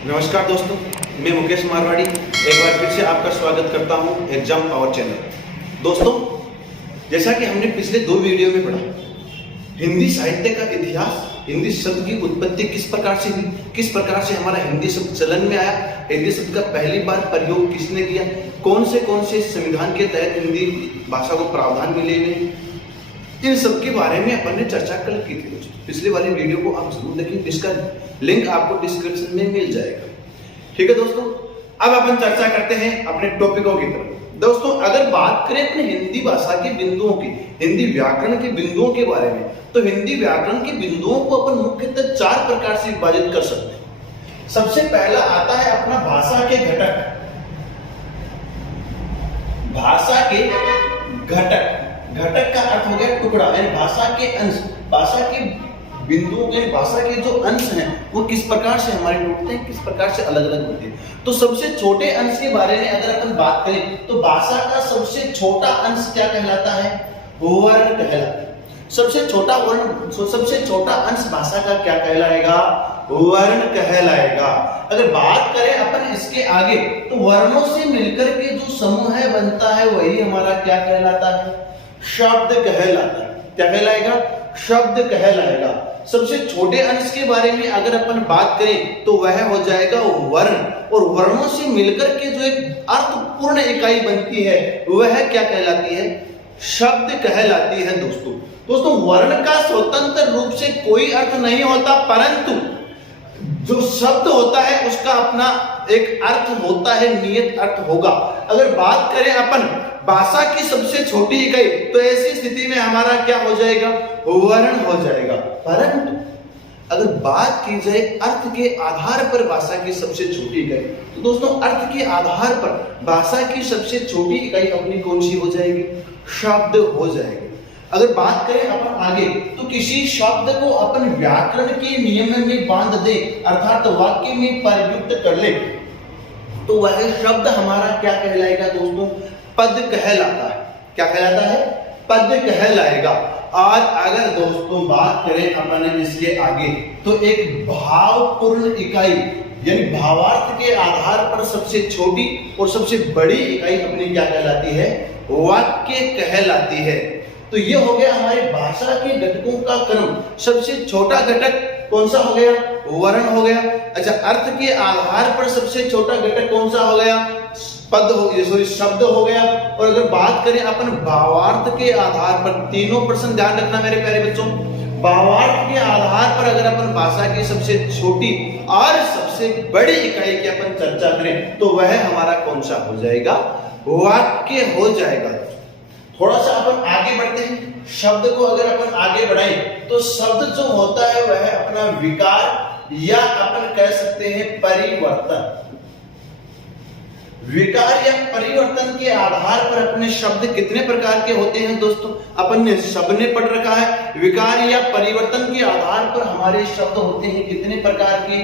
नमस्कार दोस्तों, मैं मुकेश मारवाड़ी एक बार फिर से आपका स्वागत करता हूं एग्जाम पावर चैनल। दोस्तों, जैसा कि हमने पिछले 2 वीडियो में पढ़ा, हिंदी साहित्य का इतिहास, हिंदी शब्द की उत्पत्ति किस प्रकार से हुई, किस प्रकार से हमारा हिंदी शब्द चलन में आया, हिंदी शब्द का पहली बार प्रयोग किसने किया, कौन से संविधान के तहत हिंदी भाषा को प्रावधान मिले हुए, इन सब के बारे में अपन ने चर्चा कल की थी। दोस्तों, पिछले वाली वीडियो को आप जरूर देखें, इसका लिंक आपको डिस्क्रिप्शन में मिल जाएगा। ठीक है दोस्तों, अब अपन चर्चा करते हैं अपने टॉपिकों की तरफ। दोस्तों, अगर बात करें अपने हिंदी भाषा के बिंदुओं की, हिंदी व्याकरण के बिंदुओं के बारे में, तो हिंदी व्याकरण के बिंदुओं को अपन मुख्यतः 4 प्रकार से विभाजित कर सकते हैं। सबसे पहला आता है अपना भाषा के घटक। भाषा के घटक, घटक का अर्थ हो गया टुकड़ा, यानी भाषा के अंश, भाषा के बिंदुओं के, भाषा के जो अंश हैं वो किस प्रकार से हमारे टूटते हैं, किस प्रकार से अलग अलग होते हैं। तो सबसे छोटे अंश के बारे में अगर अपन बात करें तो भाषा का सबसे छोटा अंश क्या कहलाता है? वर्ण कहलाता है। सबसे छोटा वर्ण, सबसे छोटा अंश भाषा का क्या कहलाएगा? वर्ण कहलाएगा। अगर बात करें अपन इसके आगे तो वर्णों से मिलकर के जो समूह है बनता है वही हमारा क्या कहलाता है? शब्द कहलाता है। क्या कहलाएगा? शब्द कहलाएगा। सबसे छोटे अंश के बारे में अगर अपन बात करें तो वह हो जाएगा वर्ण, और वर्णों से मिलकर के जो एक अर्थपूर्ण इकाई बनती है वह क्या कहलाती है? शब्द कहलाती है। दोस्तों, वर्ण का स्वतंत्र रूप से कोई अर्थ नहीं होता, परंतु जो शब्द होता है उसका अपना एक अर्थ होता है, नियत अर्थ होगा। अगर बात करें अपन भाषा की सबसे छोटी इकाई, तो ऐसी स्थिति में हमारा क्या हो जाएगा? वर्ण हो जाएगा। परंतु अगर बात की जाए अर्थ के आधार पर भाषा की सबसे छोटी इकाई, तो दोस्तों अर्थ के आधार पर भाषा की सबसे छोटी इकाई अपनी कौन सी हो जाएगी? शब्द हो जाएगी। अगर बात करें अपन आगे तो किसी शब्द को अपन व्याकरण के नियम में बांध दे, अर्थात वाक्य में प्रयुक्त कर ले, तो वह शब्द हमारा क्या कहलाएगा? दोस्तों, पद कहलाता है। क्या कहलाता है? पद कहलाएगा। और अगर दोस्तों बात करें अपन इसके आगे तो एक भावपूर्ण इकाई, यानी भावार्थ के आधार पर सबसे छोटी और सबसे बड़ी इकाई अपनी क्या कहलाती है? वाक्य कहलाती है। तो ये हो गया हमारी भाषा के घटकों का क्रम। सबसे छोटा घटक कौन सा हो गया? वर्ण हो गया। अच्छा, अर्थ के आधार पर सबसे छोटा घटक कौन सा हो गया? पद हो गया, सॉरी शब्द हो गया। और अगर बात करें अपन भावार्थ के आधार पर, तीनों प्रश्न ध्यान रखना मेरे प्यारे बच्चों, भावार्थ के आधार पर अगर अपन भाषा की सबसे छोटी और सबसे बड़ी इकाई की अपन चर्चा करें तो वह हमारा कौन सा हो जाएगा? वाक्य हो जाएगा। थोड़ा सा अपन आगे बढ़ते हैं। शब्द को अगर अपन आगे बढ़ाएं तो शब्द जो होता है वह अपना विकार या अपन कह सकते हैं परिवर्तन। विकार या परिवर्तन के आधार पर अपने शब्द कितने प्रकार के होते हैं? दोस्तों, अपन ने सबने पढ़ रखा है, विकार या परिवर्तन के आधार पर हमारे शब्द होते हैं कितने प्रकार के?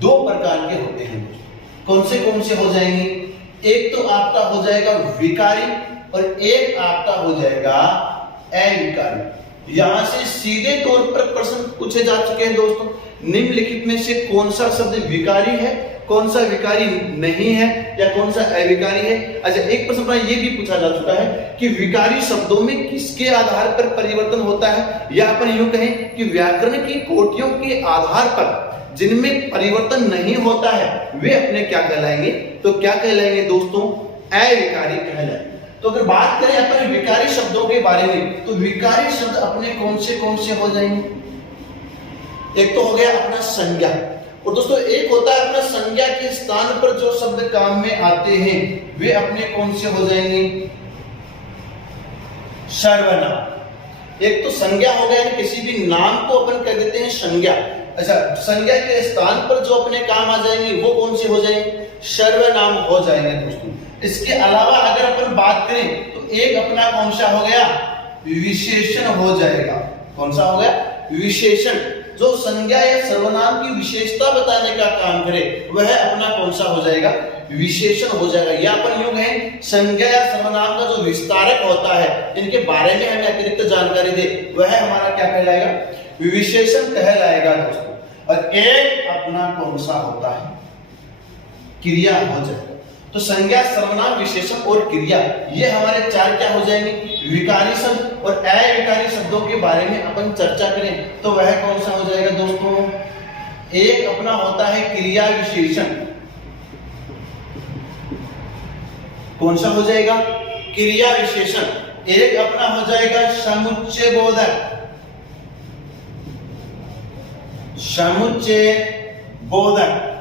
2 प्रकार के होते हैं। कौन से हो जाएंगे? एक तो आपका हो जाएगा विकारी और एक आपका हो जाएगा अविकारी। यहां से सीधे तौर पर प्रश्न पूछे जा चुके हैं दोस्तों, निम्नलिखित में से कौन सा शब्द विकारी है, कौन सा विकारी नहीं है, या कौन सा अविकारी है? अच्छा, एक प्रश्न ये भी पूछा जा चुका है कि विकारी शब्दों में किसके आधार पर परिवर्तन होता है, या अपन यूं कहें कि व्याकरण की कोटियों के आधार पर जिनमें परिवर्तन नहीं होता है वे अपने क्या कहलाएंगे? तो क्या कहलाएंगे दोस्तों? अविकारी कहलाएंगे। तो अगर बात करें अपन विकारी शब्दों के बारे में तो विकारी शब्द अपने कौन से हो जाएंगे? एक तो हो गया अपना संज्ञा, और दोस्तों एक होता है अपना संज्ञा के स्थान पर जो शब्द काम में आते हैं वे अपने कौन से हो जाएंगे? सर्वनाम। एक तो संज्ञा हो गया, किसी भी नाम को अपन कह देते हैं संज्ञा। अच्छा, संज्ञा के स्थान पर जो अपने काम आ जाएंगे वो कौन से हो जाएंगे? सर्वनाम हो जाएंगे दोस्तों। इसके अलावा अगर अपन बात करें तो एक अपना कौन सा हो गया? विशेषण हो जाएगा। कौन सा हो गया? विशेषण। जो संज्ञा या सर्वनाम की विशेषता बताने का काम करे वह अपना कौन सा हो जाएगा? विशेषण हो जाएगा। या अपन यूं कहें संज्ञा या सर्वनाम का जो विस्तारक होता है, इनके बारे में हमें अतिरिक्त जानकारी दे, वह हमारा क्या कहलाएगा? विशेषण कहलाएगा दोस्तों। और एक अपना कौन सा होता है? क्रिया हो जाएगा। तो संज्ञा, सर्वनाम, विशेषण और क्रिया, ये हमारे चार क्या हो जाएंगे, विकारी शब्द। और अविकारी शब्दों के बारे में अपन चर्चा करें तो वह कौन सा हो जाएगा दोस्तों, एक अपना होता है क्रिया विशेषण। कौन सा हो जाएगा, क्रिया विशेषण। एक अपना हो जाएगा समुच्चय बोधक, समुच्चय बोधक।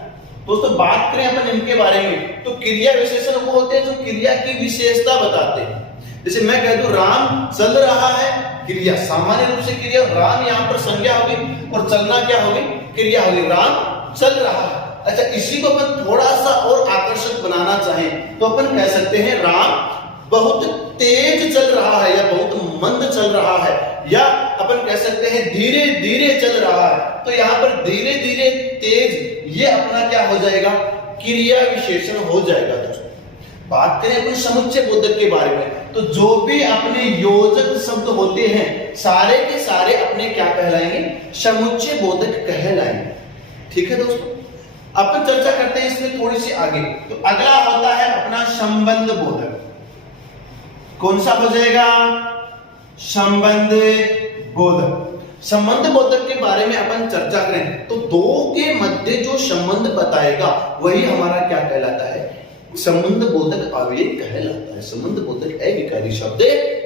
दोस्तों बात करें अपन इनके बारे में तो क्रिया विशेषण वो होते हैं जो क्रिया की विशेषता बताते हैं। जैसे मैं कह दूं राम चल रहा है, क्रिया सामान्य रूप से क्रिया, राम यहां पर संज्ञा होगी और चलना क्या होगी, क्रिया होगी, राम चल रहा है। अच्छा, इसी को अपन थोड़ा सा और आकर्षक बनाना चाहें तो अपन कह सकते हैं राम बहुत तेज चल रहा है या बहुत मंद चल रहा है, या अपन कह सकते हैं धीरे धीरे चल रहा है। तो यहाँ पर धीरे धीरे, तेज, ये अपना क्या हो जाएगा, क्रिया विशेषण हो जाएगा। दोस्तों बात करें अपन समुच्चय बोधक के बारे में तो जो भी अपने योजक शब्द होते हैं सारे के सारे अपने क्या कहलाएंगे, समुच्चय बोधक कहलाएंगे। ठीक है दोस्तों, अपन चर्चा करते हैं इसमें थोड़ी सी आगे। तो अगला होता है अपना संबंध बोधक। कौन सा हो जाएगा, संबंध बोधक। संबंध बोधक के बारे में अपन चर्चा करें तो दो के मध्य जो संबंध बताएगा वही हमारा क्या कहलाता है, संबंध बोधक अव्यय कहलाता है, संबंध बोधक अविकारी शब्द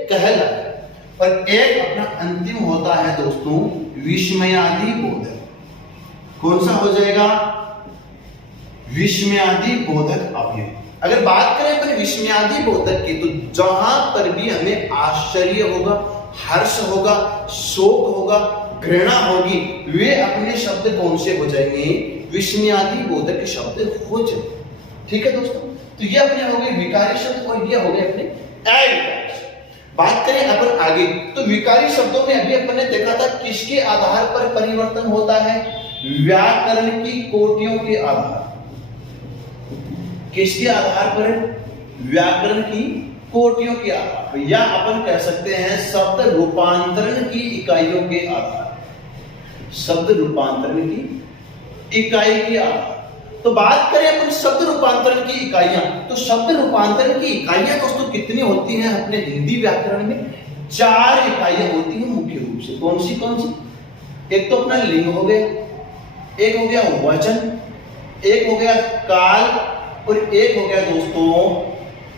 कहलाता है। और एक अपना अंतिम होता है दोस्तों विस्मयादि बोधक। कौन सा हो जाएगा, विस्मयादि बोधक अव्यय। अगर बात करें अपन विस्मयादि बोधक की तो जहां पर भी हमें आश्चर्य होगा, हर्ष होगा, शोक होगा, घृणा होगी, वे अपने शब्द कौन से हो जाएंगे, विस्मयादि बोधक शब्द हो जाएंगे। ठीक है दोस्तों, तो ये अपने हो गए विकारी शब्द और ये हो गए अपने अविकारी शब्द। बात करें अपन आगे तो विकारी शब्दों में अभी अपन ने देखा था किसके आधार पर परिवर्तन होता है, व्याकरण की कोटियों के आधार। किसके आधार पर, व्याकरण की कोटियों के आधार पर, या अपन कह सकते हैं शब्द रूपांतरण की इकाइयों के आधार, शब्द रूपांतरण की इकाई के आधार। तो बात करें अपन शब्द रूपांतरण की इकाइयां तो शब्द रूपांतरण की इकाइयां दोस्तों कितनी होती हैं अपने हिंदी व्याकरण में, चार इकाइयां होती हैं मुख्य रूप से। कौन सी, एक तो अपना लिंग हो गया, एक हो गया वचन, एक हो गया काल और एक हो गया दोस्तों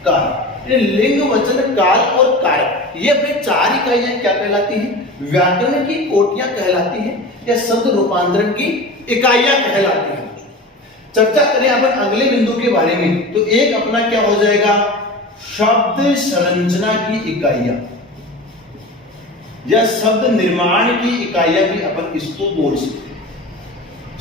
काल। लिंग, वचन, काल और कारक, ये अपने चार इकाइयां क्या कहलाती हैं, व्याकरण की कोटियां कहलाती हैं या शब्द रूपांतरण की इकाइयां कहलाती हैं। चर्चा करें अपन अगले बिंदु के बारे में तो एक अपना क्या हो जाएगा, शब्द संरचना की इकाइयां या शब्द निर्माण की इकाइयां भी अपन इसको बोल सकते हैं।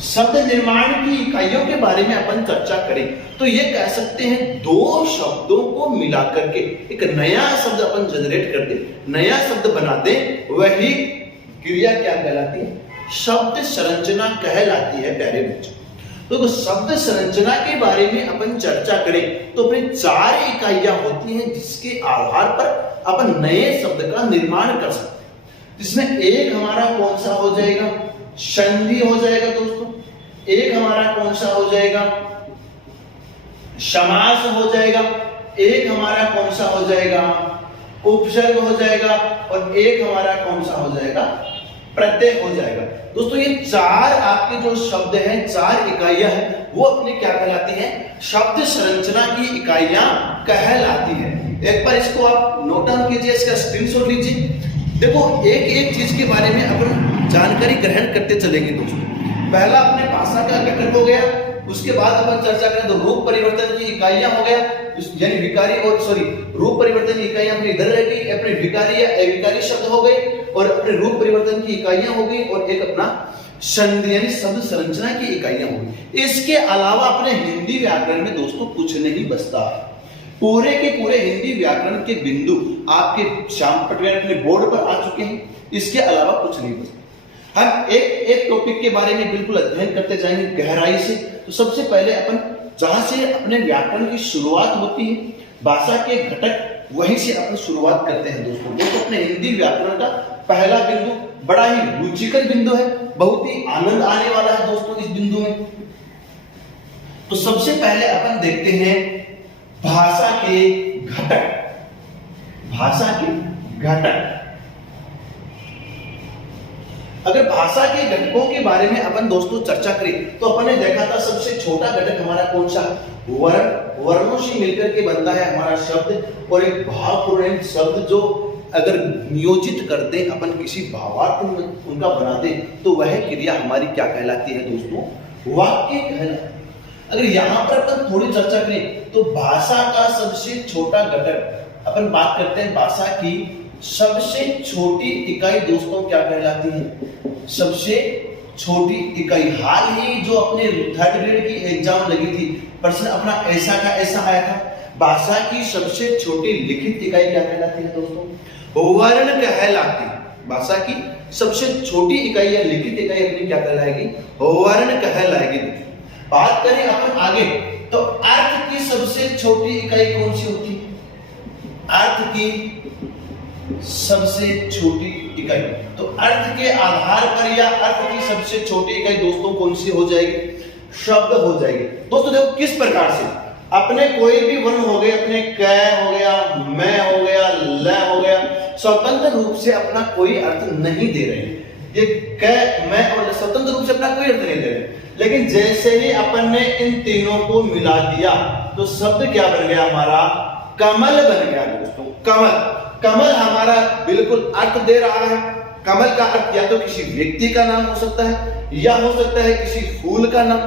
शब्द निर्माण की इकाइयों के बारे में अपन चर्चा करें तो ये कह सकते हैं दो शब्दों को मिलाकर के एक नया शब्द अपन जनरेट कर दे, नया शब्द बना दे, वही क्रिया क्या कहलाती है, शब्द संरचना कहलाती है प्यारे बच्चों। तो शब्द संरचना के बारे में अपन चर्चा करें तो अपने चार इकाइयां होती हैं जिसके आधार पर अपन नए शब्द का निर्माण कर सकते हैं। जिसमें एक हमारा कौन सा हो जाएगा, संधि हो जाएगा दोस्तों, एक हमारा कौन सा हो जाएगा, समास हो जाएगा, एक हमारा कौन सा हो जाएगा, उपसर्ग हो जाएगा और एक हमारा कौन सा हो जाएगा, प्रत्यय हो जाएगा। दोस्तों ये चार आपके जो शब्द हैं, चार इकाइयां हैं, वो अपने क्या कहलाती हैं, शब्द संरचना की इकाइयां कहलाती है। एक बार इसको आप नोट डाउन कीजिए, इसका स्क्रीनशॉट लीजिए। देखो एक एक चीज के बारे में अपन जानकारी ग्रहण करते चलेंगे दोस्तों। पहला अपने भाषा का घटक हो गया, उसके बाद अपन चर्चा करें तो रूप परिवर्तन की इकाइयां हो गया, यानी विकारी और रूप परिवर्तन की इकाइयां अपनी इधर रह गई, अपने विकारी या अविकारी शब्द हो गए और अपने रूप परिवर्तन की इकाइयां हो गई और एक अपना संधि यानी शब्द संरचना की इकाइयां हो गई। इसके अलावा अपने हिंदी व्याकरण में दोस्तों कुछ नहीं बचता। पूरे के पूरे हिंदी व्याकरण के बिंदु आपके श्याम पटवारी अपने बोर्ड पर आ चुके हैं, इसके अलावा कुछ नहीं बचता। हम एक एक टॉपिक के बारे में बिल्कुल अध्ययन करते जाएंगे गहराई से। तो सबसे पहले अपन जहां से अपने व्याकरण की शुरुआत होती है, भाषा के घटक, वहीं से अपन शुरुआत करते हैं दोस्तों। दोस्तों अपने हिंदी व्याकरण का पहला बिंदु बड़ा ही रुचिकर बिंदु है, बहुत ही आनंद आने वाला है दोस्तों इस बिंदु में। तो सबसे पहले अपन देखते हैं भाषा के घटक। भाषा के घटक, अगर भाषा के घटकों के बारे में अपन दोस्तों चर्चा करें तो अपन ने देखा था सबसे छोटा घटक हमारा कौन सा, वर्ण। वर्णों से मिलकर के बनता है हमारा शब्द, और एक भावपूर्ण शब्द जो अगर नियोजित कर दे अपन किसी भावार्थ में उनका बना दे तो वह क्रिया हमारी क्या कहलाती है दोस्तों, वाक्य कहलाती है। अगर यहाँ पर अपन थोड़ी चर्चा करें तो भाषा का सबसे छोटा घटक, अपन बात करते हैं भाषा की सबसे छोटी इकाई दोस्तों क्या कहलाती है, सबसे छोटी इकाई। हाल ही जो अपने 3rd ग्रेड की एग्जाम लगी थी, प्रश्न अपना ऐसा का ऐसा आया था, भाषा की सबसे छोटी लिखित इकाई क्या कहलाती है दोस्तों, वर्ण कहलाती है। भाषा की सबसे छोटी इकाई या लिखित इकाई अपनी क्या कहलाएगी, वर्ण कहलाएगी। बात करें अपन आगे तो अर्थ की सबसे छोटी इकाई कौन सी होती है, अर्थ की सबसे छोटी इकाई। तो अर्थ के आधार पर या अर्थ की सबसे छोटी इकाई दोस्तों कौन सी हो जाएगी, शब्द हो जाएगी। दोस्तों देखो किस प्रकार से अपने कोई भी वर्ण हो गए, अपने क हो गया, मैं हो गया, ल हो गया, स्वतंत्र रूप से अपना कोई अर्थ नहीं दे रहे। ये क, मैं और स्वतंत्र रूप से अपना कोई अर्थ नहीं दे रहे, लेकिन जैसे ही अपन ने इन तीनों को मिला दिया तो शब्द क्या बन गया हमारा, कमल बन गया दोस्तों। कमल, कमल हमारा बिल्कुल अर्थ दे रहा है। कमल का अर्थ या तो किसी व्यक्ति का नाम हो सकता है या हो सकता है किसी फूल का नाम,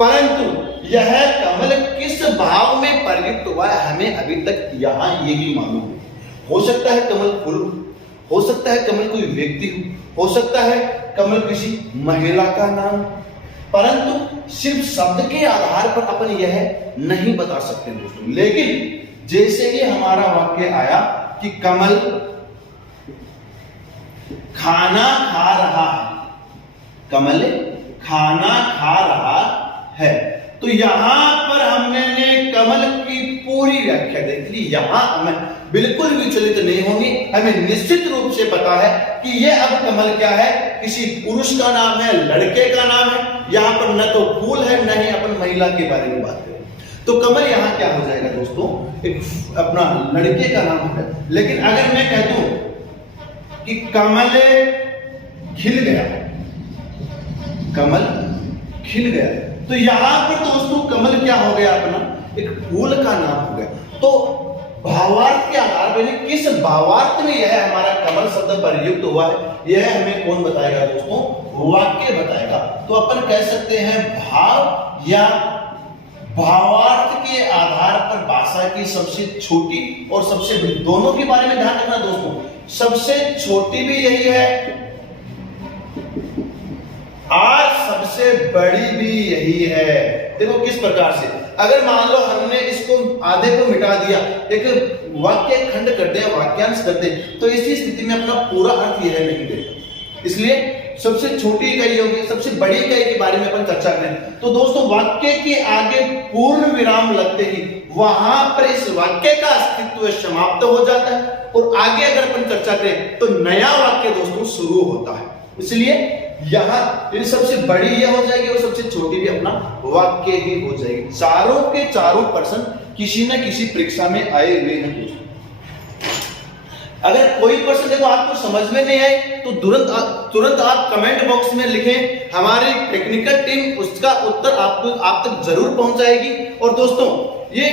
परंतु यह कमल किस भाव में प्रयुक्त हुआ है हमें अभी तक यहाँ ये भी मालूम है। हो सकता है कमल फूल, हो सकता है कमल कोई व्यक्ति हो सकता है कमल किसी महिला का नाम, परंतु सिर्फ शब्द के आधार पर अपन यह नहीं बता सकते दोस्तों। लेकिन जैसे ही हमारा वाक्य आया कि कमल खाना खा रहा है, कमल खाना खा रहा है, तो यहां पर हमने कमल की पूरी व्याख्या देख ली। यहां हमें बिल्कुल विचलित नहीं होंगे, हमें निश्चित रूप से पता है कि यह अब कमल क्या है, किसी पुरुष का नाम है, लड़के का नाम है। यहां पर न तो फूल है न ही अपन महिला के बारे में बात करें, तो कमल यहां क्या हो जाएगा दोस्तों, एक अपना लड़के का नाम है। लेकिन अगर मैं कह दूं कि कमल खिल गया, कमल खिल गया, तो यहां पर दोस्तों कमल क्या हो गया, अपना एक फूल का नाम हो गया। तो भावार्थ के आधार पर किस भावार्थ में यह हमारा कमल शब्द प्रयुक्त हुआ है, यह हमें कौन बताएगा दोस्तों, वाक्य बताएगा। तो अपन कह सकते हैं भाव या भावार्थ के आधार पर भाषा की सबसे छोटी और सबसे बड़ी, दोनों के बारे में ध्यान रखना दोस्तों, सबसे छोटी भी यही है और सबसे बड़ी भी यही है। देखो किस प्रकार से, अगर मान लो हमने इसको आधे को मिटा दिया, एक वाक्य खंड कर दे, वाक्यांश कर दे, तो इसी स्थिति में अपना पूरा अर्थ यह नहीं देगा। इसलिए सबसे छोटी इकाई होगी, सबसे बड़ी इकाई के बारे में अपन चर्चा करें तो दोस्तों वाक्य के आगे पूर्ण विराम लगते ही वहां पर इस वाक्य का अस्तित्व समाप्त हो जाता है, और आगे अगर अपन चर्चा करें तो नया वाक्य दोस्तों शुरू होता है। इसलिए यहां सबसे बड़ी यह हो जाएगी और सबसे छोटी भी अपना वाक्य ही हो जाएगी। चारों के चारों पर्सन किसी न किसी परीक्षा में आए हुए हैं दोस्तों। अगर कोई प्रश्न देखो आपको समझ में नहीं आए तो तुरंत आप कमेंट बॉक्स में लिखें, हमारी टेक्निकल टीम उसका उत्तर आप तक जरूर पहुंचाएगी। और दोस्तों ये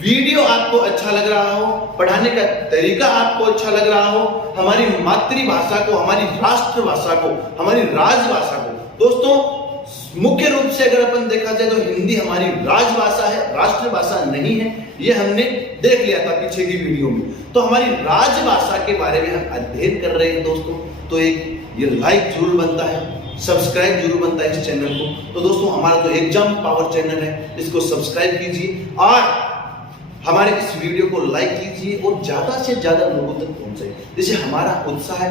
वीडियो आपको अच्छा लग रहा हो, पढ़ाने का तरीका आपको अच्छा लग रहा हो, हमारी मातृभाषा को, हमारी राष्ट्रभाषा को, हमारी राजभाषा को, दोस्तों मुख्य रूप से अगर अपन देखा जाए तो हिंदी हमारी राजभाषा है, राष्ट्रभाषा नहीं है, ये हमने देख लिया था पीछे की वीडियो में। तो हमारी राजभाषा के बारे में हम अध्ययन कर रहे हैं दोस्तों, तो एक ये लाइक जरूर बनता है, सब्सक्राइब जरूर बनता है इस चैनल को। तो दोस्तों हमारा जो एग्जाम पावर चैनल है इसको सब्सक्राइब कीजिए और हमारे इस वीडियो को लाइक कीजिए और ज्यादा से ज्यादा लोगों तक पहुंचाइए, जिससे हमारा उत्साह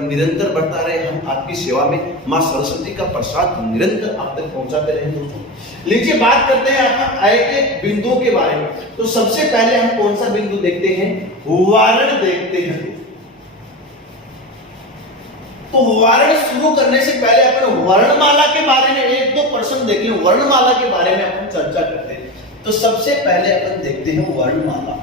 निरंतर बढ़ता रहे, हम आपकी सेवा में मां सरस्वती का प्रसाद निरंतर आप तक पहुंचाते रहे दोस्तों। लीजिए बात करते हैं आप आय के बिंदुओं के बारे में। तो सबसे पहले हम कौन सा बिंदु देखते हैं, वर्ण देखते हैं। तो वर्ण शुरू करने से पहले अपन वर्णमाला के बारे में एक दो प्रश्न देख लें। वर्णमाला के बारे में अपन चर्चा करते हैं। तो सबसे पहले अपन देखते हैं वर्णमाला।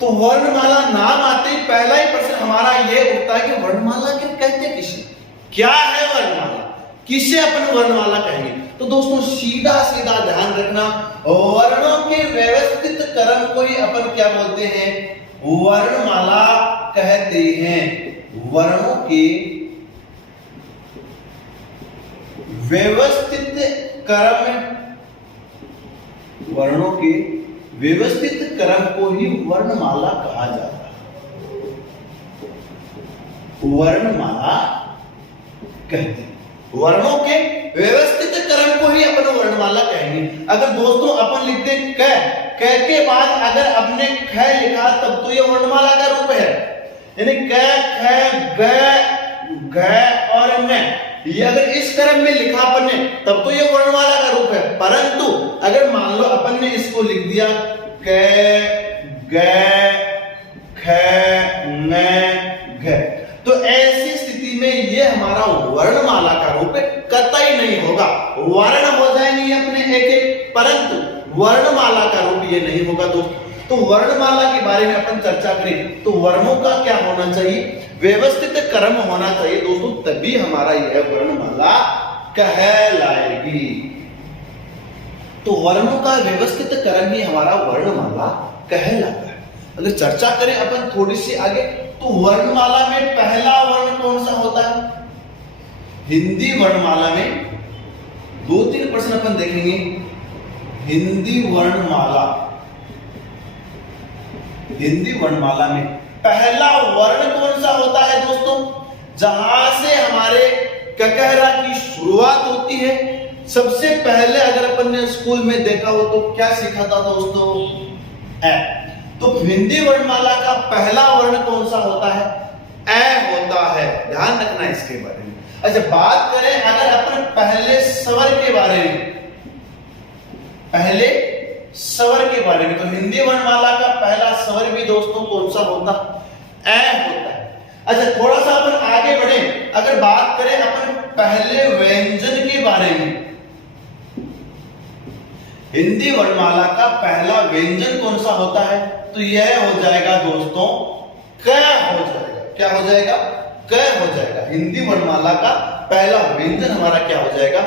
तो वर्णमाला नाम आते ही पहला ही प्रश्न हमारा यह उठता है कि वर्णमाला के कहते किसे, क्या है वर्णमाला, किसे अपन वर्णमाला कहेंगे। तो दोस्तों सीधा सीधा ध्यान रखना, वर्णों के व्यवस्थित क्रम को ही अपन क्या बोलते हैं, वर्णमाला कहते हैं। वर्णों के व्यवस्थित क्रम, वर्णों के व्यवस्थित क्रम को ही वर्णमाला कहा जाता है। वर्णमाला कहते हैं, वर्णों के व्यवस्थित क्रम को ही अपन वर्णमाला कहेंगे। अगर दोस्तों अपन लिखते हैं क के बाद अगर अपने ख लिखा तब तो ये वर्णमाला का रूप है, यानी क ख ग और न, ये अगर इस क्रम में लिखा अपन ने तब तो ये वर्णमाला का रूप है। परंतु अगर मान लो अपन ने इसको लिख दिया क ग ख न घ, तो ऐसी स्थिति में ये हमारा वर्णमाला का रूप कतई नहीं होगा। वर्ण हो जाएंगे अपने एक एक, परंतु वर्णमाला का रूप ये नहीं होगा दोस्तों। तो वर्णमाला के बारे में अपन चर्चा करें तो वर्णों का क्या होना चाहिए, व्यवस्थित क्रम होना चाहिए दोस्तों, तभी हमारा यह वर्णमाला कहलाएगी। तो वर्णों का व्यवस्थित क्रम ही हमारा वर्णमाला कहलाता है। अगर चर्चा करें अपन थोड़ी सी आगे, तो वर्णमाला में पहला वर्ण कौन सा होता है। हिंदी वर्णमाला में दो तीन प्रश्न अपन देखेंगे। हिंदी वर्णमाला, हिंदी वर्णमाला में पहला वर्ण कौन सा होता है दोस्तों, जहां से हमारे ककहरा की शुरुआत होती है। सबसे पहले अगर अपन ने स्कूल में देखा हो तो क्या सीखा था दोस्तों, ए। तो हिंदी वर्णमाला का पहला वर्ण कौन सा होता है, ए होता है। ध्यान रखना इसके बारे में। अच्छा बात करें अगर अपन पहले स्वर के बारे में, पहले स्वर के बारे में, तो हिंदी वर्णमाला का पहला स्वर भी दोस्तों कौन सा होता, ए होता है। अच्छा थोड़ा सा अपन आगे बढ़े, अगर बात करें अपन पहले व्यंजन के बारे में, हिंदी वर्णमाला का पहला व्यंजन कौन सा होता है, तो यह हो जाएगा दोस्तों क हो जाएगा। क्या हो जाएगा, क हो जाएगा। हिंदी वर्णमाला का पहला व्यंजन हमारा क्या हो जाएगा,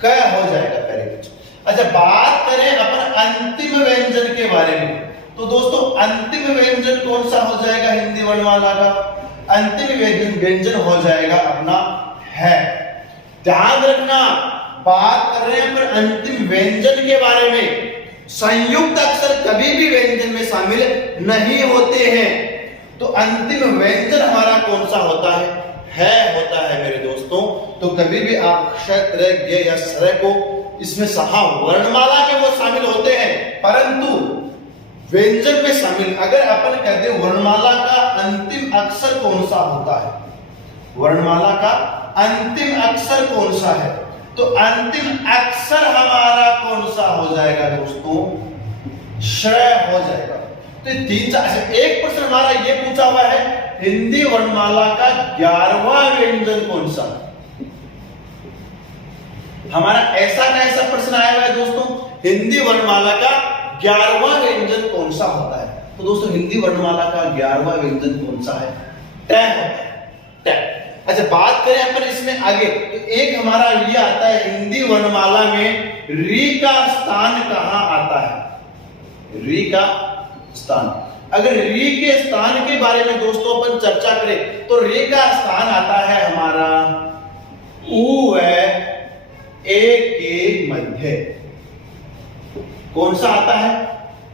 क हो जाएगा पहले बच्चों। अच्छा बात करें अपन अंतिम व्यंजन के बारे में, तो दोस्तों अंतिम व्यंजन कौन सा हो जाएगा हिंदी वर्णमाला का, अंतिम व्यंजन हो जाएगा अपना है। ध्यान रखना, बात कर रहे हैं पर अंतिम व्यंजन के बारे में। संयुक्त अक्षर कभी भी व्यंजन में शामिल नहीं होते हैं। तो अंतिम व्यंजन हमारा कौन सा होता है होता है मेरे दोस्तों। तो कभी भी आप क्ष त्र या स्र को इसमें सहा वर्णमाला के वो शामिल होते हैं, परंतु व्यंजन में शामिल अगर अपन कहते हैं वर्णमाला का अंतिम अक्षर कौन सा होता है, वर्णमाला का अंतिम अक्षर कौन सा है, तो अंतिम अक्षर हमारा कौन सा हो जाएगा दोस्तों, श हो जाएगा। तो तीन चार, एक प्रश्न हमारा ये पूछा हुआ है हिंदी वर्णमाला का 11वां व्यंजन कौन सा, हमारा ऐसा कैसा प्रश्न आया हुआ है दोस्तों, हिंदी वर्णमाला का 11वां व्यंजन कौन सा होता है। तो दोस्तों हिंदी वर्णमाला का 11वां व्यंजन कौन सा है, ट होता है, ट। अच्छा बात करें अपन इसमें आगे, तो एक हमारा ये आता है हिंदी वर्णमाला में री का स्थान कहां आता है, री का स्थान। अगर री के स्थान के बारे में दोस्तों अपन चर्चा करें तो री का स्थान आता है हमारा उ व ए के मध्य। कौन सा आता है,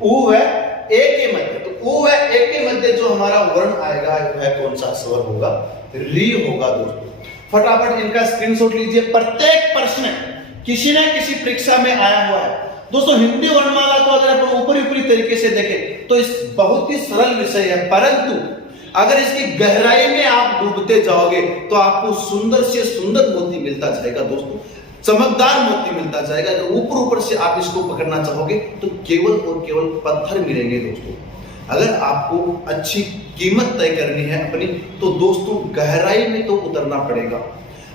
उ व ए के मध्य। तो उ व ए के मध्य जो हमारा वर्ण आएगा वह कौन सा स्वर होगा, री होगा दोस्तों। फटाफट इनका स्क्रीनशॉट लीजिए। प्रत्येक प्रश्न किसी न किसी परीक्षा में आया हुआ है दोस्तों। हिंदी वर्णमाला को अगर अपन ऊपरी तरीके से देखें तो इस बहुत ही सरल विषय है, परंतु अगर इसकी गहराई में आप डूबते जाओगे तो आपको सुंदर से सुंदर मोती मिलता जाएगा दोस्तों, चमकदार मोती मिलता जाएगा। अगर ऊपर से आप इसको पकड़ना चाहोगे तो केवल और केवल पत्थर मिलेंगे दोस्तों। अगर आपको अच्छी कीमत तय करनी है अपनी, तो दोस्तों गहराई में तो उतरना पड़ेगा।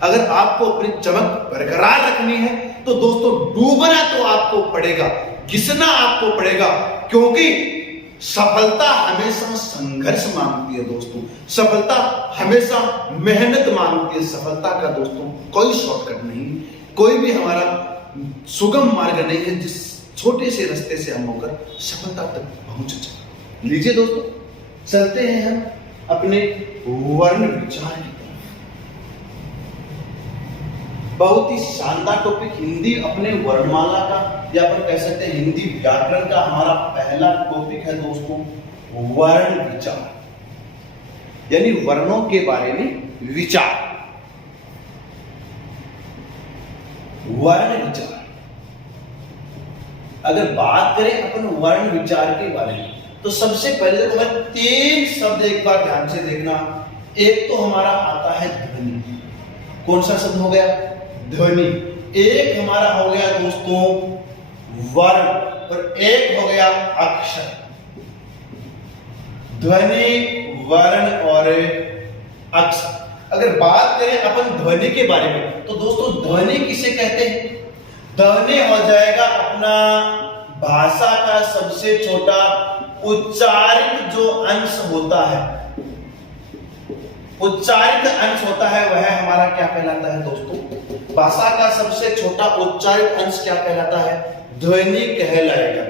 अगर आपको अपनी चमक बरकरार रखनी है तो दोस्तों डूबना तो आपको पड़ेगा, घिसना आपको पड़ेगा, क्योंकि सफलता हमेशा संघर्ष मांगती है दोस्तों। सफलता हमेशा मेहनत मांगती है। सफलता का दोस्तों कोई शॉर्टकट नहीं, कोई भी हमारा सुगम मार्ग नहीं है जिस छोटे से रास्ते से हम होकर सफलता तक पहुंच जाए। लीजिए दोस्तों, चलते हैं हम अपने वर्ण विचार की तरफ। बहुत ही शानदार टॉपिक, हिंदी अपने वर्णमाला का, या अपन कह सकते हैं हिंदी व्याकरण का हमारा पहला टॉपिक है दोस्तों, वर्ण विचार, यानी वर्णों के बारे में विचार। वर्ण विचार, अगर बात करें अपन वर्ण विचार के बारे में, तो सबसे पहले तो हमें 3 शब्द एक बार ध्यान से देखना। एक तो हमारा आता है ध्वनि। कौन सा शब्द हो गया? ध्वनि। एक हमारा हो गया दोस्तों वर्ण, और एक हो गया अक्षर। ध्वनि, वर्ण और अक्षर। अगर बात करें अपन ध्वनि के बारे में, तो दोस्तों ध्वनि किसे कहते हैं? ध्वनि हो जाएगा अपना भाषा का सबसे छोटा उच्चारित जो अंश होता है, उच्चारित अंश होता है, वह हमारा क्या कहलाता है दोस्तों? भाषा का सबसे छोटा उच्चारित अंश क्या कहलाता है? ध्वनि कहलाएगा।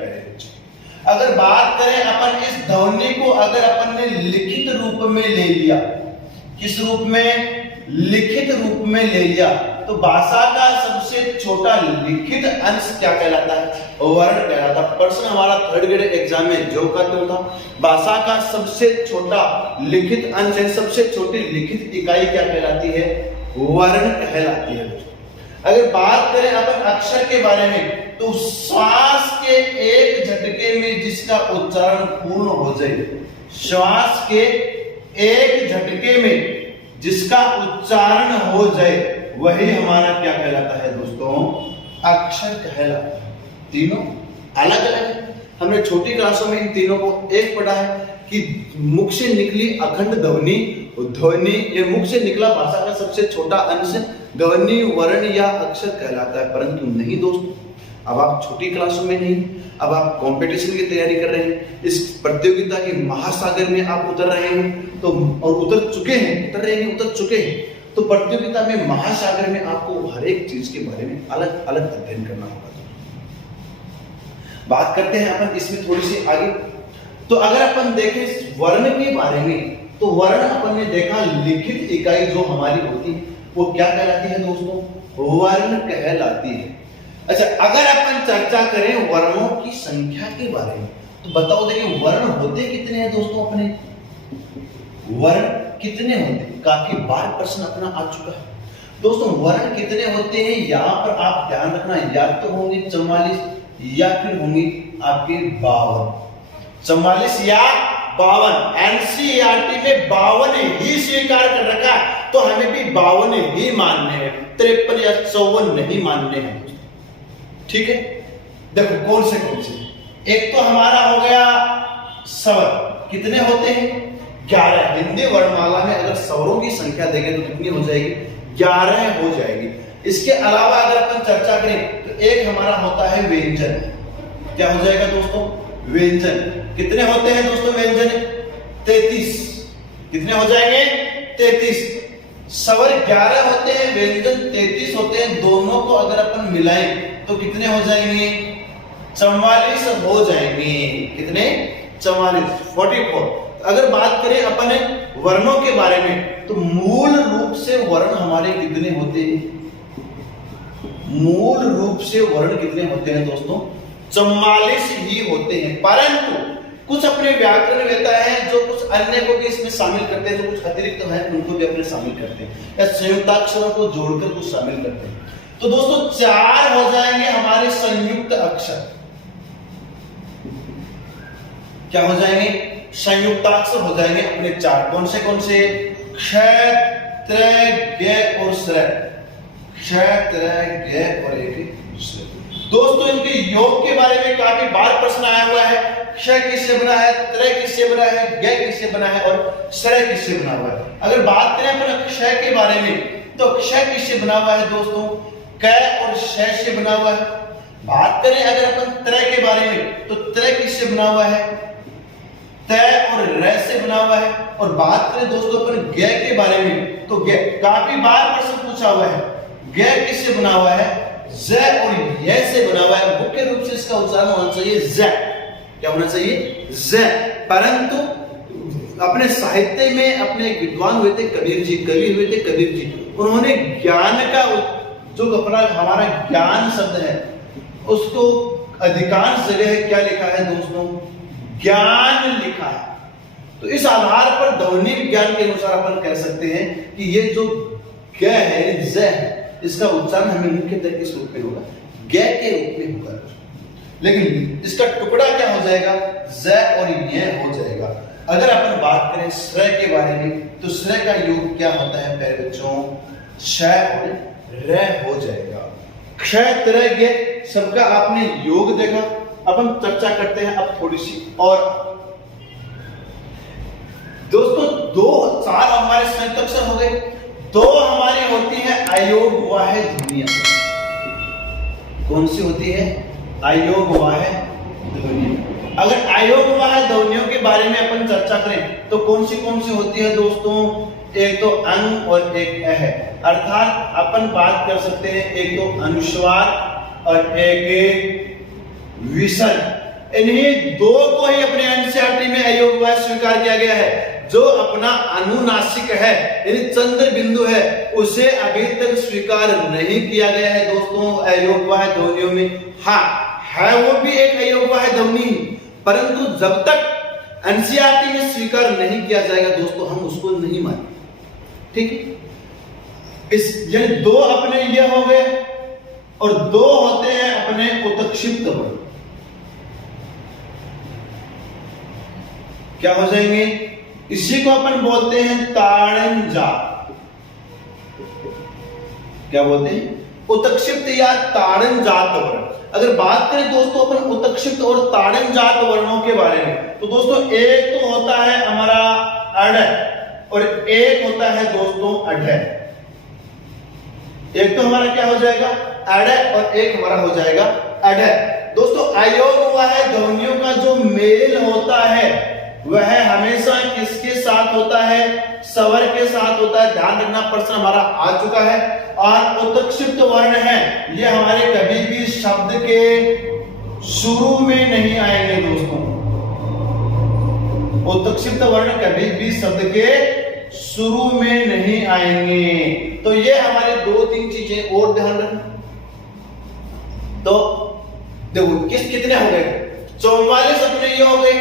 अगर बात करें अपन इस ध्वनि को अगर अपन ने लिखित रूप में ले लिया, किस रूप में? लिखित रूप में ले लिया, तो भाषा का सबसे छोटा लिखित अंश क्या कहलाता है? वर्ण कहलाता है। प्रश्न हमारा 3rd ग्रेड एग्जाम में जो का क्यों था, भाषा का सबसे छोटा लिखित अंश है, सबसे छोटी लिखित इकाई क्या कहलाती है? वर्ण कहलाती है। अगर बात करें अपन अक्षर के बारे में, तो श्वास के एक झटके में जिसका उच्चारण पूर्ण हो जाए, श्वास के एक झटके में जिसका उच्चारण हो जाए, वही हमारा क्या कहलाता है दोस्तों? अक्षर कहलाता है। तीनों अलग अलग है। हमने छोटी क्लासों में इन तीनों को एक पढ़ा है कि मुख से निकली अखंड ध्वनि, ध्वनि ये मुख से निकला भाषा का सबसे छोटा अंश ध्वनि, वर्ण या अक्षर कहलाता है। परंतु नहीं दोस्तों, अब आप छोटी क्लासों में नहीं, अब आप कंपटीशन की तैयारी कर रहे हैं, इस प्रतियोगिता के महासागर में आप उतर रहे हैं, तो और उतर चुके हैं, तो प्रतियोगिता में महासागर में आपको हर एक चीज के बारे में अलग अलग अध्ययन करना होगा। बात करते हैं अपन इसमें थोड़ी सी आगे। तो अगर अपन देखें वर्ण के बारे में, तो वर्ण अपन ने देखा लिखित इकाई जो हमारी होती है वो क्या कहलाती है दोस्तों? वर्ण कहलाती है। अच्छा, अगर अपन चर्चा करें वर्णों की संख्या के बारे में, तो बताओ देखिए वर्ण होते कितने हैं दोस्तों? अपने वर्ण कितने होते हैं? काफी बार प्रश्न अपना आ चुका है दोस्तों। वर्ण कितने होते हैं यहाँ पर आप ध्यान रखना, या तो होंगे 44 या फिर होंगे आपके 52। 44 या 52। एनसीईआरटी में 52 ही स्वीकार कर रखा है, तो हमें भी 52 ही मानने हैं, 53 या 54 नहीं मानने हैं। ठीक है, देखो कौन से एक तो हमारा हो गया स्वर। कितने होते हैं? 11। हिंदी वर्णमाला में अगर स्वरों की संख्या देखें तो कितनी हो जाएगी? 11 हो जाएगी। इसके अलावा अगर अपन चर्चा करें तो एक हमारा होता है व्यंजन। क्या हो जाएगा दोस्तों? व्यंजन। कितने होते हैं दोस्तों व्यंजन? 33। कितने हो जाएंगे? 33। स्वर 11 होते हैं, व्यंजन 33 होते हैं। दोनों को अगर अपन मिलाएं तो कितने हो जाएंगे? 44 हो जाएंगे। कितने? 44, 44। अगर बात करें अपने वर्णों के बारे में, तो मूल रूप से वर्ण हमारे कितने होते हैं? मूल रूप से वर्ण कितने होते हैं दोस्तों? 44 ही होते हैं। परंतु कुछ अपने व्याकरण वेता है जो कुछ अन्य को भी इसमें शामिल करते हैं, जो कुछ अतिरिक्त है उनको भी अपने शामिल करते हैं, या संयुक्ताक्षरों को जोड़कर कुछ शामिल करते हैं। तो दोस्तों 4 हो जाएंगे हमारे संयुक्त अक्षर। क्या हो जाएंगे? संयुक्ताक्षर हो जाएंगे अपने 4। कौन से? क्ष, त्र, ग और स्र। क्ष, त्र, ग और एक स्र। दोस्तों इनके योग के बारे में काफी बार प्रश्न आया हुआ है। क्ष किससे बना है, त्रय किससे बना है, ज्ञ किससे बना है और श्रय किससे बना हुआ है। अगर बात करें अपन क्ष के बारे में तो क्ष किससे बना हुआ है दोस्तों, क और श से बना हुआ है। बात करें अगर अपन त्रय के बारे में तो त्रय किससे बना हुआ है, तय और र से बना हुआ है। और बात करें दोस्तों अपन ज्ञ के बारे में तो ज्ञ काफी बार प्रश्न पूछा हुआ है, ज्ञ किससे बना हुआ है, ज और य से बना हुआ है। मुख्य रूप से इसका उच्चारण होना चाहिए ज, क्या होना चाहिए, ज। परंतु अपने साहित्य में अपने एक विद्वान हुए थे कबीर जी, कवि हुए थे कबीर जी, उन्होंने ज्ञान का जो अपना हमारा ज्ञान शब्द है उसको अधिकांश जगह क्या लिखा है दोस्तों, ज्ञान लिखा है। तो इस आधार पर ध्वनि विज्ञान के अनुसार अपन कह सकते हैं कि ये जो ग है, ज है, इसका उच्चारण हमें मुख्यतः किस रूप में होगा, ग के रूप में होगा। लेकिन इसका टुकड़ा क्या हो जाएगा, ज और य हो जाएगा। अगर अपन बात करें श्रय के बारे में तो श्रय का योग क्या होता है प्यारे बच्चों, श और र हो जाएगा। क्ष त्रय ज्ञ सबका आपने योग देखा। अपन चर्चा करते हैं अब थोड़ी सी और दोस्तों, दो चार हमारे संयुक्त अक्षर हो गए, दो हमारी होती है अयोग वाहे ध्वनियां। कौन सी होती है, अयोग वाहे ध्वनियां। अगर अयोग वाहे ध्वनियों के बारे में अपन चर्चा करें तो कौन सी होती है दोस्तों, एक तो अंग और एक अ है। अर्थात अपन बात कर सकते हैं एक तो अनुस्वार और एक विसर्ग। इन्हीं दो को ही अपने एनसीईआरटी में अयोग वाहे स्वीकार किया गया है। जो अपना अनुनासिक है यानी चंद्र बिंदु है उसे अभी तक स्वीकार नहीं किया गया है दोस्तों अयोग वाहे ध्वनियों में। हाँ है वो भी एक अयोग वाहे ध्वनि, परंतु जब तक एनसीईआरटी में स्वीकार नहीं किया जाएगा दोस्तों हम उसको नहीं मानेंगे। ठीक है, इस यानी दो अपने ये हो गए और दो होते हैं अपने उत्क्षिप्त वर्ण। क्या हो जाएंगे, इसी को अपन बोलते हैं ताड़न जात। क्या बोलते हैं, उत्क्षिप्त या ताड़न जात वर्ण। अगर बात करें दोस्तों अपन उत्क्षिप्त और ताड़न जात वर्णों के बारे में तो दोस्तों एक तो होता है हमारा अड़ और एक होता है दोस्तों अढ। एक तो हमारा क्या हो जाएगा अड़ और एक हमारा हो जाएगा अढ। दोस्तों अयोग वाहे ध्वनियों का जो मेल होता है वह हमेशा किसके साथ होता है, स्वर के साथ होता है। ध्यान रखना प्रश्न हमारा आ चुका है। और उत्क्षिप्त वर्ण है ये हमारे कभी भी शब्द के शुरू में नहीं आएंगे दोस्तों। उत्क्षिप्त वर्ण कभी भी शब्द के शुरू में नहीं आएंगे। तो ये हमारे दो तीन चीजें और ध्यान रखना। तो देखो कितने हो गए, 44 अपने ये हो गए,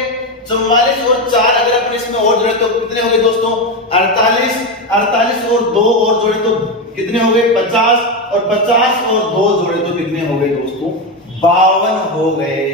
44 और 4 अगर अपने इसमें और जोड़े तो कितने हो गए दोस्तों 48 और 2 और जोड़े तो कितने हो गए 50 और 50 और 2 जोड़े तो कितने हो गए दोस्तों 52 हो गए।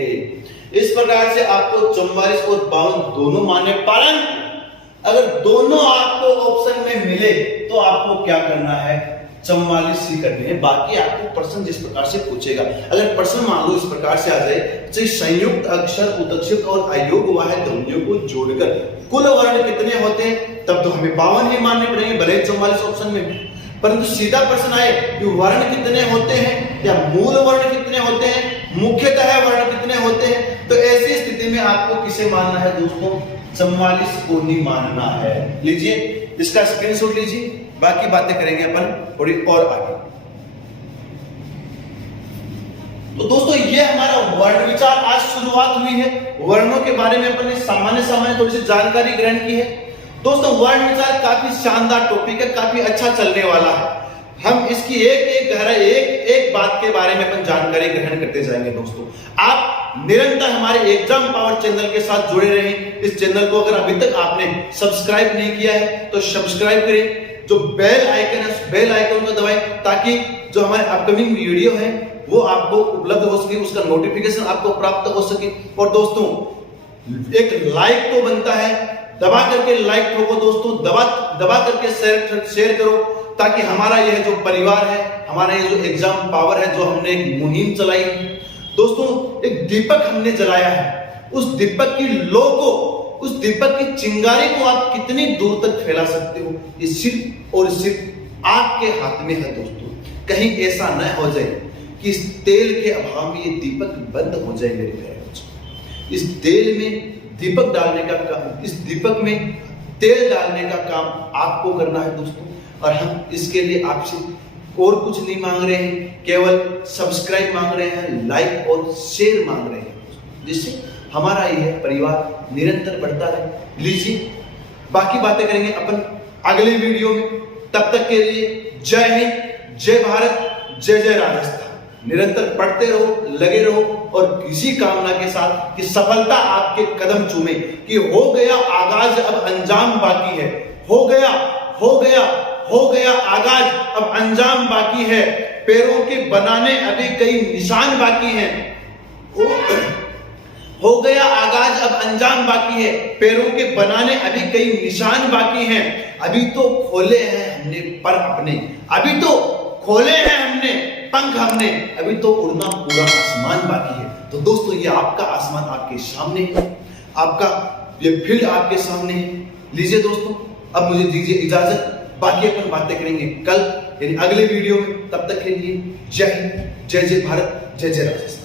इस प्रकार से आपको 44 और 52 दोनों माने, परंतु अगर दोनों आपको ऑप्शन में मिले तो आपको क्या करना है 44 ही करने हैं। बाकी आपको प्रश्न जिस प्रकार से पूछेगा, अगर प्रश्न मान लो इस प्रकार से आ जाए तो संयुक्त अक्षर उत्क्षिप्त और अयोग वाहे ध्वनियों को जोड़कर कुल वर्ण कितने होते हैं तब तो हमें 52 ही मानने पड़ेंगे भले 44 ऑप्शन में। परंतु सीधा प्रश्न आए कि वर्ण कितने होते हैं या मूल वर्ण कितने होते हैं, मुख्यतः वर्ण कितने होते हैं, तो ऐसी स्थिति में आपको किसे मानना है दोस्तों 44 को ही मानना है। लीजिए इसका स्क्रीनशॉट लीजिए, बाकी बातें करेंगे अपन थोड़ी और आगे। तो दोस्तों ये हमारा वर्ण विचार आज शुरुआत हुई है। वर्णों के बारे में अपन ने सामान्य थोड़ी सी जानकारी ग्रहण की है। दोस्तों वर्ण विचार काफी शानदार टॉपिक है, काफी अच्छा चलने वाला है। हम इसकी एक बात के बारे में अपन जानकारी ग्रहण करते जाएंगे। दोस्तों आप निरंतर हमारे एग्जाम पावर चैनल के साथ जुड़े रहें। इस चैनल को अगर अभी तक आपने सब्सक्राइब नहीं किया है तो सब्सक्राइब करें। जो बेल आइकन है उस बेल आइकन को दबाएं ताकि जो हमारे अपकमिंग वीडियो है वो आपको उपलब्ध हो सके, उसका नोटिफिकेशन आपको प्राप्त हो सके। और दोस्तों एक लाइक तो बनता है, दबा करके लाइक ठोको दोस्तों, दबा करके शेयर करो ताकि हमारा यह जो परिवार है, हमारा ये जो एग्जाम पावर है, जो हमने एक मुहिम चलाई दोस्तों, एक दीपक हमने जलाया है उस दीपक की लो को, उस दीपक की चिंगारी को आप कितनी दूर तक फैला सकते हो, ये सिर्फ और सिर्फ आपके हाथ में है दोस्तों। कहीं ऐसा न हो जाए कि इस तेल के अभाव में ये दीपक बंद हो जाए मेरे प्यारे बच्चों। इस तेल में दीपक डालने का काम, इस दीपक में तेल डालने का काम आपको करना है दोस्तों। और हम इसके लिए आपसे और कुछ नहीं मांग रहे हैं, केवल सब्सक्राइब मांग रहे हैं, लाइक और शेयर मांग रहे हैं, जिससे हमारा यह परिवार निरंतर बढ़ता रहे। लीजिए बाकी बातें करेंगे अपन अगले वीडियो में। तब तक के लिए जय हिंद, जय भारत, जय जय राजस्थान। निरंतर पढ़ते रहो, लगे रहो और इसी कामना के साथ कि सफलता आपके कदम चूमे, कि हो गया आगाज अब अंजाम बाकी है, हो गया आगाज अब अंजाम बाकी है, पैरों के बनाने अभी कई निशान बाकी हैं। हो गया आगाज अब अंजाम बाकी है, पैरों के बनाने अभी कई निशान बाकी हैं। अभी तो खोले हैं हमने पर अपने, अभी तो खोले हैं हमने पंख हमने, अभी तो उड़ना पूरा आसमान बाकी है। तो दोस्तों ये आपका आसमान आपके सामने है, आपका ये फील्ड आपके सामने है। लीजिए दोस्तों अब मुझे दीजिए इजाजत, बाकी अपन बातें करेंगे कल यानी अगले वीडियो में। तब तक के लिए जय हिंद, जय जय भारत, जय जय राजस्थान।